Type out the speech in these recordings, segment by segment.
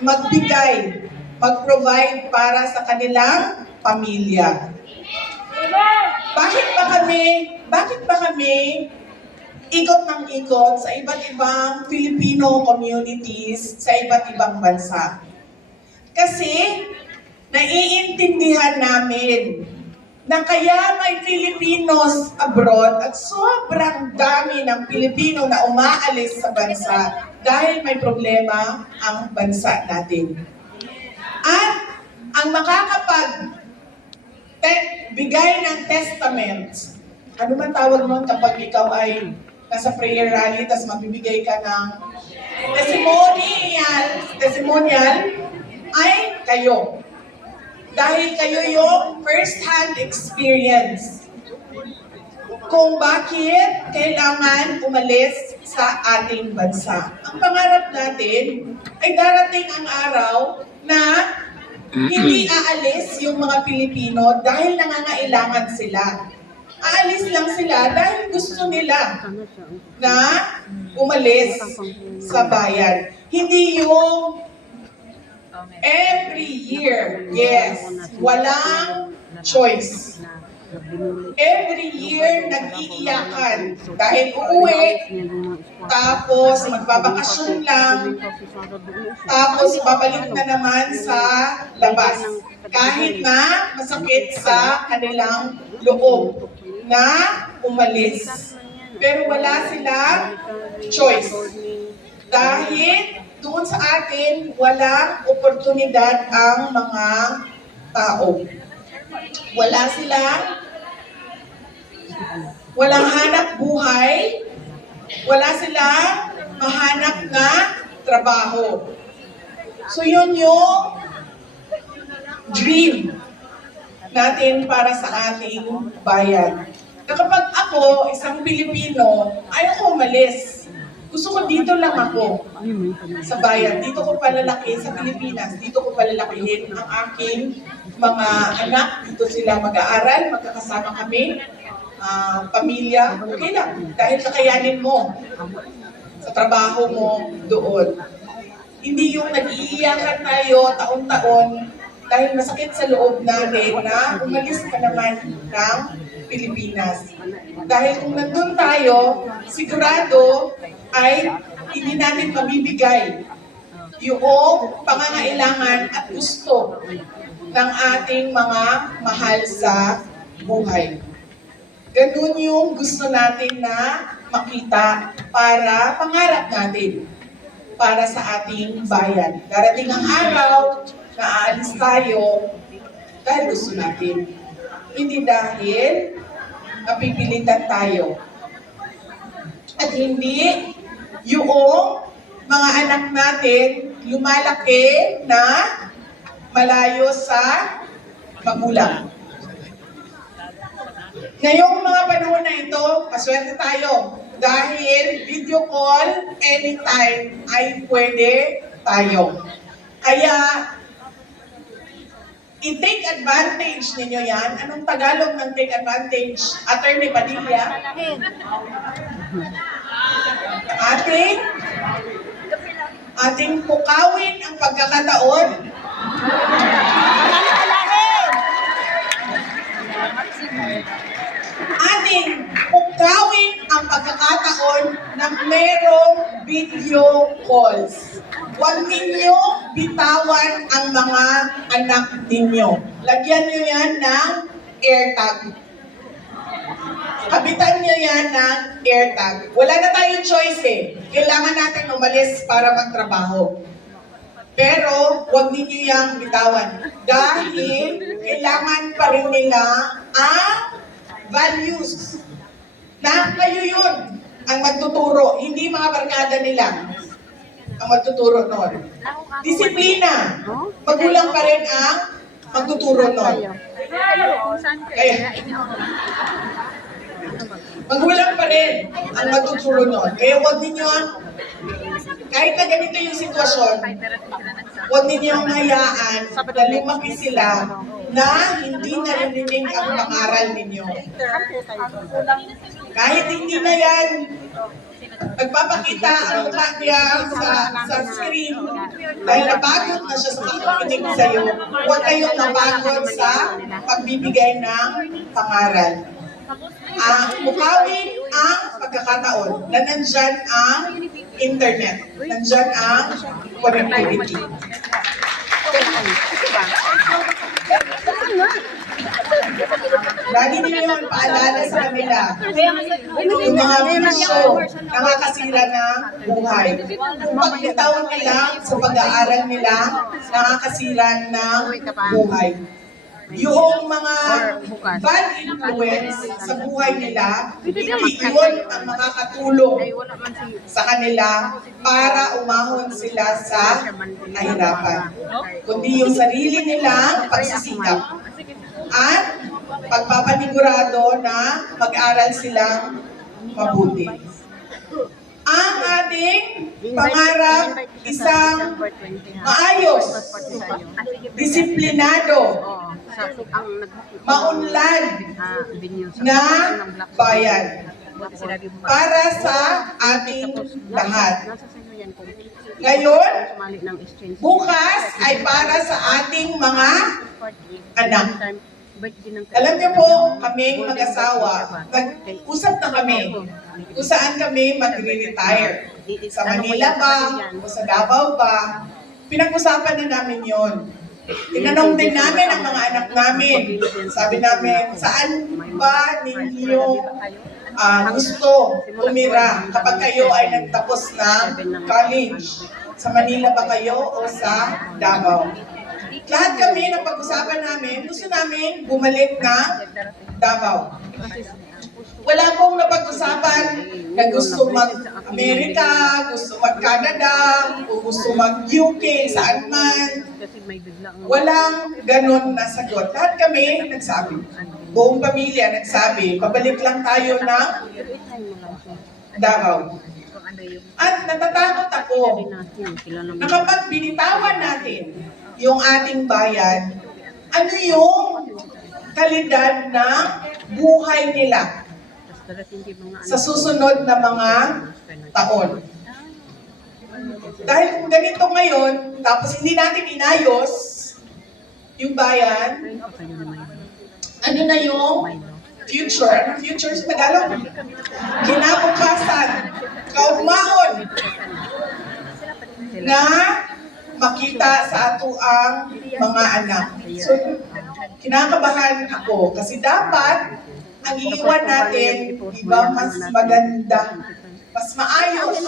magbigay, mag-provide para sa kanilang pamilya. Bakit ba kami ikot ng ikot sa iba't ibang Filipino communities sa iba't ibang bansa? Kasi naiintindihan namin na kaya may Filipinos abroad at sobrang dami ng Pilipino na umaalis sa bansa dahil may problema ang bansa natin. At ang bigay ng testament, ano man tawag nun kapag ikaw ay nasa prayer rally, tapos magbibigay ka ng testimonial, ay kayo. Dahil kayo yung first-hand experience kung bakit kailangan umalis sa ating bansa. Ang pangarap natin ay darating ang araw na hindi aalis yung mga Pilipino dahil nangangailangan sila. Aalis lang sila dahil gusto nila na umalis sa bayan. Hindi yung every year, yes, walang choice. Every year, nag-iiyakan dahil uuwi, tapos magbabakasyon lang, tapos babalik na naman sa labas. Kahit na masakit sa kanilang loob na umalis. Pero wala silang choice. Dahil doon sa atin, walang oportunidad ang mga tao. Walang hanap buhay, wala silang mahanap na trabaho. So yun yung dream natin para sa ating bayan. Na kapag ako, isang Pilipino, ayaw ko umalis. Gusto ko dito lang ako sa bayan. Dito ko palalaki sa Pilipinas. Dito ko palalakihin ang aking mga anak. Dito sila mag-aaral, magkakasama kami. Pamilya, okay lang. Dahil kakayanin mo sa trabaho mo doon. Hindi yung nag-iiyakan tayo taon-taon dahil masakit sa loob natin na umalis ka naman ng Pilipinas. Dahil kung nandun tayo, sigurado ay hindi natin mabibigay yung pangangailangan at gusto ng ating mga mahal sa buhay. Ganun yung gusto natin na makita para pangarap natin para sa ating bayan. Darating ang araw na aalis tayo dahil gusto natin. Hindi dahil napipilitan tayo. At hindi yung mga anak natin lumalaki na malayo sa magulang. Ngayong mga panahon na ito, paswerte tayo dahil video call anytime ay pwede tayo. Kaya, i-take advantage ninyo yan. Anong Tagalog ng take advantage? Attorney Padilla? Ating pukawin ang pagkakataon. Ating pukawin ang pagkakataon na merong video calls. Huwag ninyo bitawan ang mga anak ninyo. Lagyan nyo yan ng AirTag. Kabitan nyo yan ng AirTag. Wala na tayong choice eh. Kailangan natin umalis para magtrabaho. Pero huwag ninyo yang bitawan. Dahil kailangan pa rin nila ang values. Na kayo yun ang magtuturo, hindi mga barkada nila ang magtuturo nun. Disiplina. Magulang pa rin ang magtuturo nun. Magulang pa rin ang magtuturo nun. Kaya huwag ninyo, kahit na ganito yung sitwasyon, huwag ninyong hayaan na lumaki sila na hindi narinig ang pangaral ninyo. Kahit hindi na yan Nagpapakita ang mukha niya sa screen dahil napagod na siya sa pakikinig sa'yo. Huwag kayong napagod sa pagbibigay ng pangaral. Bukawin ang pagkakataon na nandyan ang internet, nandyan ang connectivity. Lagi niyo yun paalala sa kanila. Yung mga bisyo, nakakasira ng buhay. Yung pagbitawan nila sa pag-aaral nila, nakakasira ng buhay. Yung mga bad influence sa buhay nila, hindi yun ang makakatulong sa kanila para umahon sila sa kahirapan. Kundi yung sarili nilang pagsisikap at pagpapanigurado na mag-aral silang mabuti. Ang ating pangarap, isang maayos, disiplinado, maunlad na bayan para sa ating lahat. Ngayon, bukas ay para sa ating mga anak. Alam niyo po, kaming mag-asawa, nag-usap na kami kung saan kami magre-retire. Sa Manila ba, o sa Davao ba, pinag-usapan na namin yon. Tinanong din namin ang mga anak namin. Sabi namin, saan ba ninyo gusto tumira kapag kayo ay nagtapos ng college? Sa Manila ba kayo o sa Davao? Lahat kami ng pag-usapan namin, gusto namin bumalik ng Davao. Wala pong napag-usapan na gusto mag-Amerika, gusto mag-Canada, o gusto mag-UK, saan man. Walang ganon na sagot. Lahat kami nagsabi. Buong pamilya nagsabi, pabalik lang tayo ng Davao. At natatakot ako na kapag binitawan natin yung ating bayan, ano yung kalidad ng buhay nila sa susunod na mga taon. Dahil kung ganito ngayon, tapos hindi natin inayos yung bayan, ano na yung future? Ano future sa Tagalog? Kinabukasan, kaugmahon na makita sa ato ang mga anak. So, kinakabahan ako kasi dapat ang iiwan natin, iba, mas maganda, mas maayos,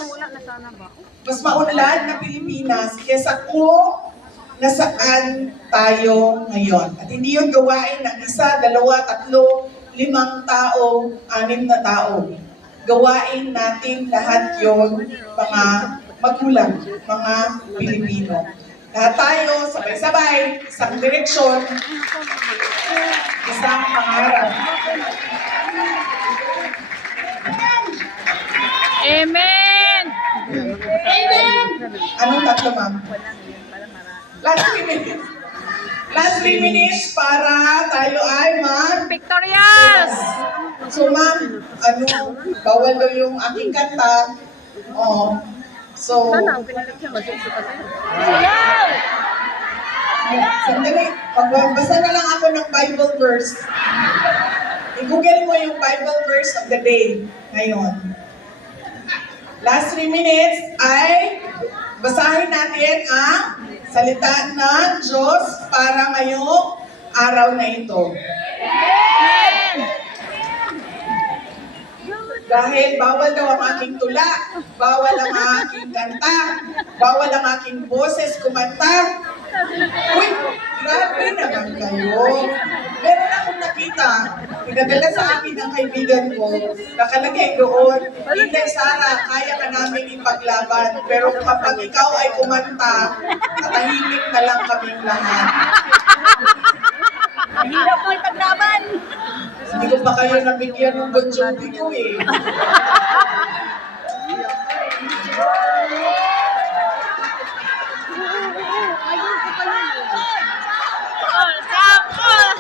mas maunlad na Pilipinas kesa kung nasaan tayo ngayon. At hindi yun gawain ng isa, dalawa, tatlo, 5 tao, 6 na tao. Gawain natin lahat yon mga magulang, mga Pilipino. Lahat tayo, sabay-sabay, isang direksyon, isang pangarap. Amen! Amen! Anong tatlo, ma'am? Last 3 minutes. Last 3 minutes para tayo ay Victorious! So, ma'am, bawal daw yung aking kanta. Oh. So, sandali, magbasa na lang ako ng Bible verse. I-google mo yung Bible verse of the day ngayon. Last 3 minutes ay basahin natin ang salita ng Diyos para ngayong araw na ito. Dahil bawal daw ang aking tula, bawal ang aking kanta, bawal ang aking boses kumanta. Uy, grabe naman kayo. Meron akong nakita, pinadala sa akin ang kaibigan ko, nakalagay doon, Inday Sara, kaya ka namin ipaglaban, pero kapag ikaw ay kumanta, katahimik na lang kaming lahat. Mahirap mo ipaglaban! Hindi ko pa kayo nabigyan ng Bon Jovi ko eh. Sample!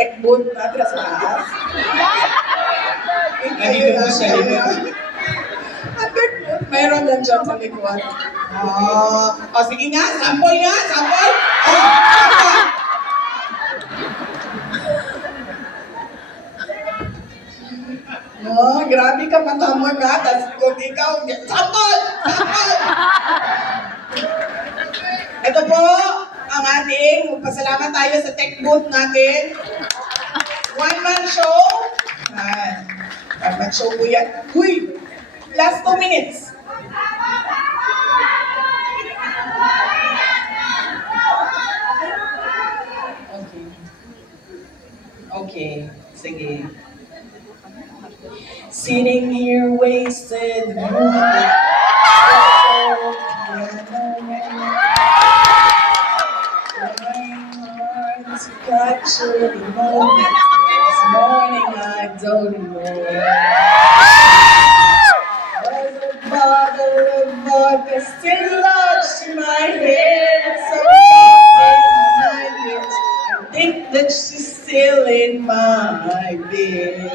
tech booth natin sa taas. Nandito po sa likod. Ang tech booth, mayroon lang dyan sa likod. Sige nga, sample nga, sample! Grabe ka matamon nga, tapos kung ikaw, sample! Sample! Ito po, ang ating, pasalamat tayo sa tech booth natin. One-man show. One-man show po yan. Uy! Last 2 minutes. Okay. Sige. Sitting here wasted. To capture the moment. This morning I don't know. There's a bottle of vodka still lodged in my head. Somewhere in my lips. I think that she's still in my bed.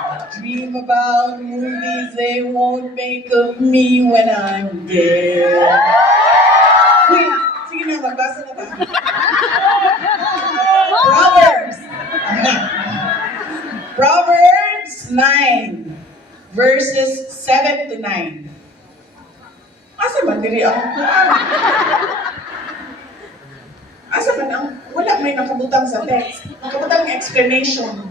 I dream about movies they won't make of me when I'm dead. Wait, sige na, magbasa na ba? Proverbs 9, verses 7 to 9. Asa man diri ang Asa man ang wala may nakabutang sa text. Nakabutang explanation.